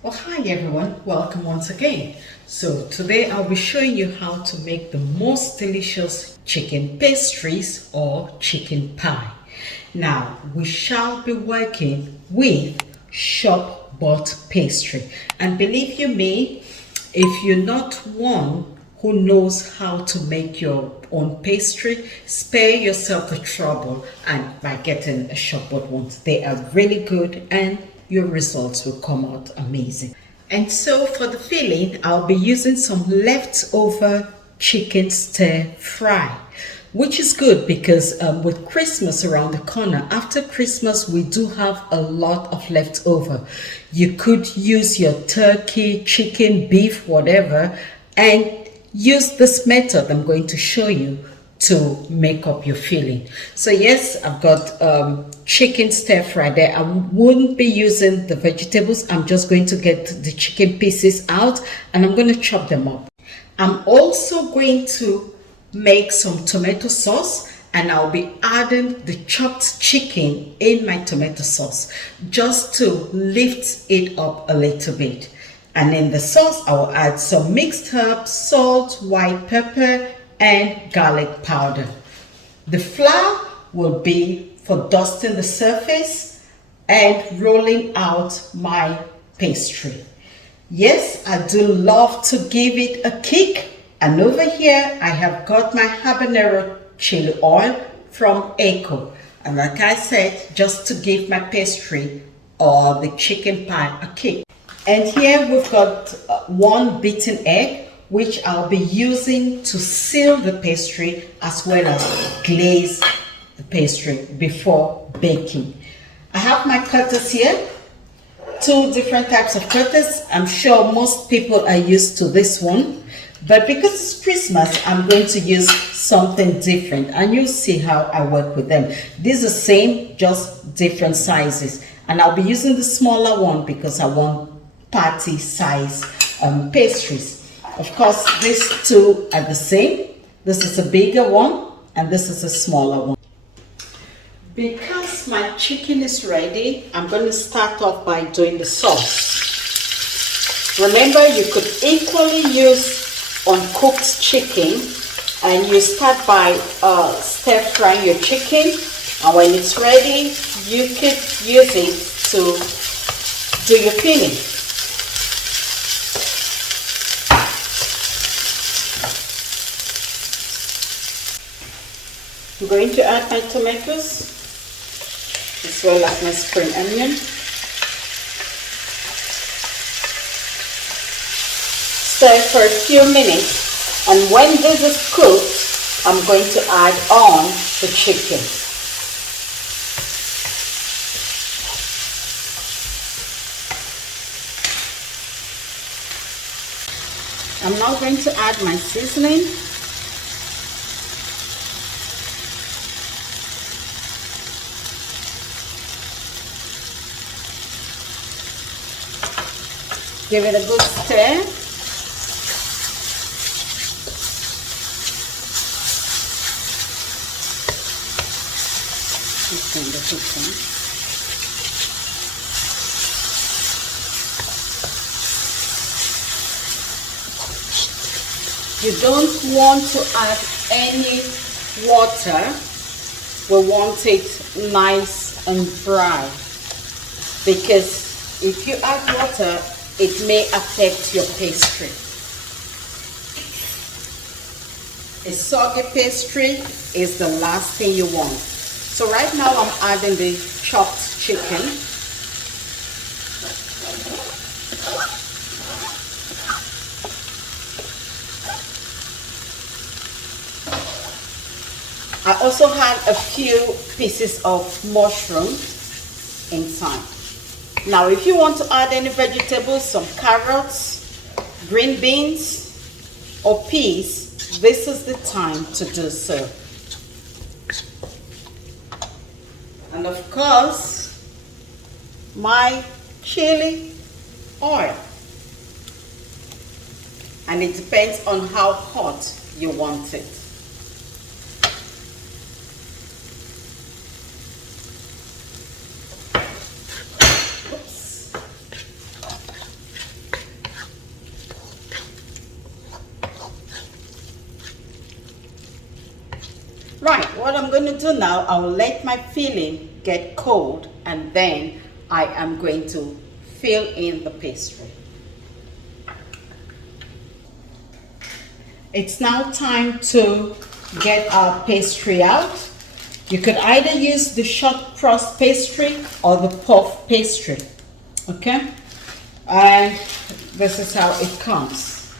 Well, hi everyone, welcome once again. So today I'll be showing you how to make the most delicious chicken pastries or chicken pie. Now we shall be working with shop bought pastry, and believe you me, if you're not one who knows how to make your own pastry, spare yourself the trouble and by getting a shop bought one. They are really good and your results will come out amazing. And so for the filling, I'll be using some leftover chicken stir fry, which is good because with Christmas around the corner, after Christmas, we do have a lot of leftover. You could use your turkey, chicken, beef, whatever, and use this method I'm going to show you to make up your filling. So yes, I've got chicken stir fry there. I wouldn't be using the vegetables. I'm just going to get the chicken pieces out and I'm going to chop them up. I'm also going to make some tomato sauce and I'll be adding the chopped chicken in my tomato sauce just to lift it up a little bit. And in the sauce, I will add some mixed herbs, salt, white pepper, and garlic powder. The flour will be for dusting the surface and rolling out my pastry. Yes, I do love to give it a kick. And over here, I have got my Habanero chili oil from Eco. And like I said, just to give my pastry or the chicken pie a kick. And here we've got one beaten egg, which I'll be using to seal the pastry as well as glaze the pastry before baking. I have my cutters here, two different types of cutters. I'm sure most people are used to this one, but because it's Christmas, I'm going to use something different and you'll see how I work with them. These are same, just different sizes. And I'll be using the smaller one because I want party size pastries. Of course, these two are the same. This is a bigger one and this is a smaller one. Because my chicken is ready, I'm going to start off by doing the sauce. Remember, you could equally use uncooked chicken and you start by stir frying your chicken, and when it's ready, you could use it to do your filling. I'm going to add my tomatoes as well as my spring onion. Stir for a few minutes, and when this is cooked, I'm going to add on the chicken. I'm now going to add my seasoning. Give it a good stir. You don't want to add any water. We want it nice and dry, because if you add water, it may affect your pastry. A soggy pastry is the last thing you want. So right now I'm adding the chopped chicken. I also had a few pieces of mushroom inside. Now, if you want to add any vegetables, some carrots, green beans, or peas, this is the time to do so. And of course, my chili oil. And it depends on how hot you want it. what I'm going to do now, I'll let my filling get cold and then I am going to fill in the pastry. It's now time to get our pastry out. You could either use the short crust pastry or the puff pastry, okay? And this is how it comes.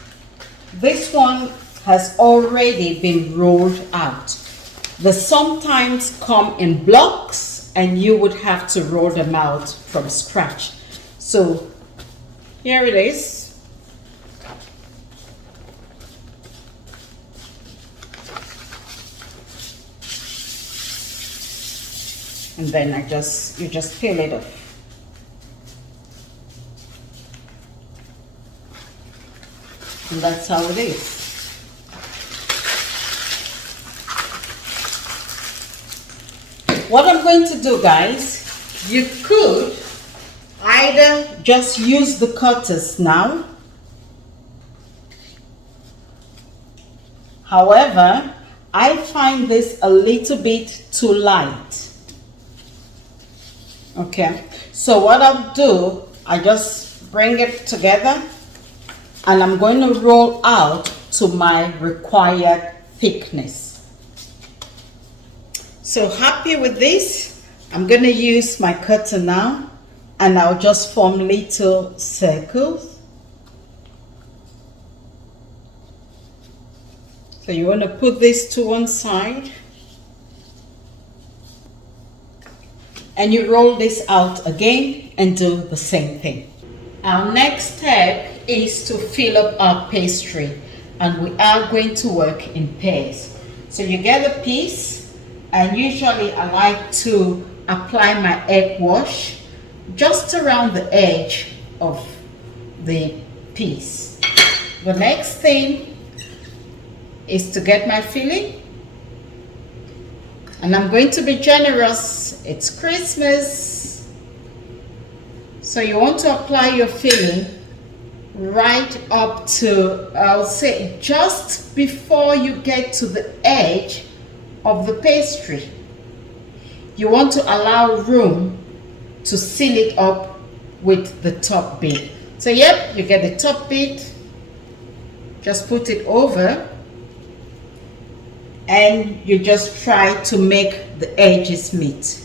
This one has already been rolled out. They sometimes come in blocks and you would have to roll them out from scratch. So here it is. And then you just peel it off. And that's how it is. What I'm going to do, guys, you could either just use the cutters now. However, I find this a little bit too light. Okay, so what I'll do, I just bring it together and I'm going to roll out to my required thickness. So happy with this, I'm going to use my cutter now and I'll just form little circles. So you want to put this to one side. And you roll this out again and do the same thing. Our next step is to fill up our pastry, and we are going to work in pairs. So you get a piece, and usually I like to apply my egg wash just around the edge of the piece. The next thing is to get my filling. And I'm going to be generous. It's Christmas. So you want to apply your filling right up to, I'll say, just before you get to the edge of the pastry. You want to allow room to seal it up with the top bit. So yep, you get the top bit, just put it over. And you just try to make the edges meet.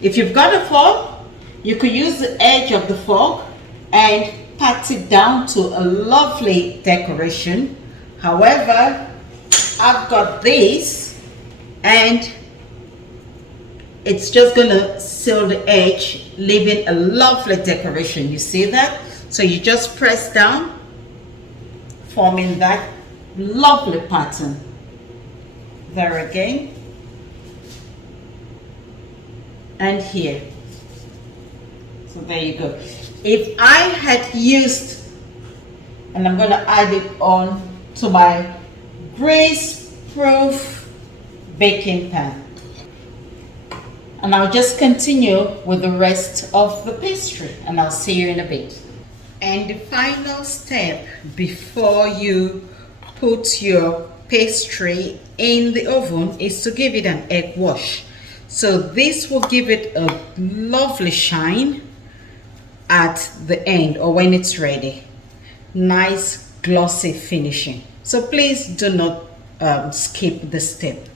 If you've got a fork, you could use the edge of the fork and pat it down to a lovely decoration. However, I've got this and it's just gonna seal the edge, leaving a lovely decoration. You see that? So you just press down, forming that lovely pattern. There again, and here. So there you go. If I had used, and I'm going to add it on to my grease-proof baking pan, and I'll just continue with the rest of the pastry, and I'll see you in a bit. And the final step before you put your pastry in the oven is to give it an egg wash. So this will give it a lovely shine at the end or when it's ready. Nice glossy finishing. So please do not skip the step.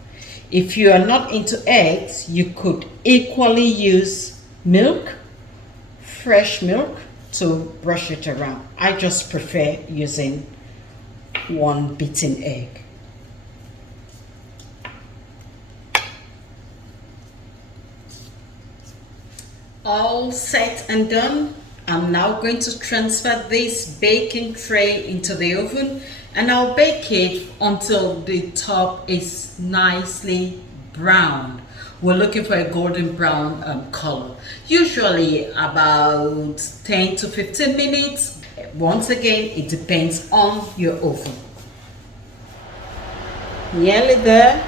If you are not into eggs, you could equally use milk, fresh milk, to brush it around. I just prefer using one beaten egg. All set and done. I'm now going to transfer this baking tray into the oven and I'll bake it until the top is nicely brown. We're looking for a golden brown color. Usually about 10 to 15 minutes. Once again, it depends on your oven. Nearly there.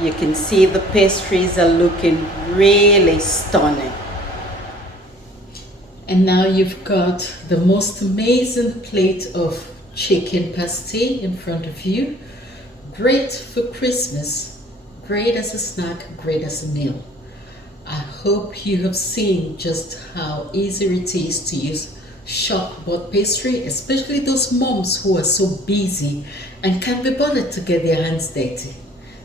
You can see the pastries are looking really stunning. And now you've got the most amazing plate of chicken pasty in front of you. Great for Christmas, great as a snack, great as a meal. I hope you have seen just how easy it is to use short-board pastry, especially those moms who are so busy and can't be bothered to get their hands dirty.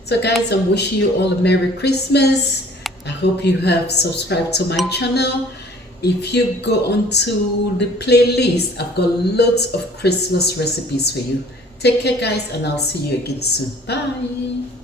So guys, I'm wishing you all a Merry Christmas. I hope you have subscribed to my channel. If you go onto the playlist, I've got loads of Christmas recipes for you. Take care guys, and I'll see you again soon. Bye.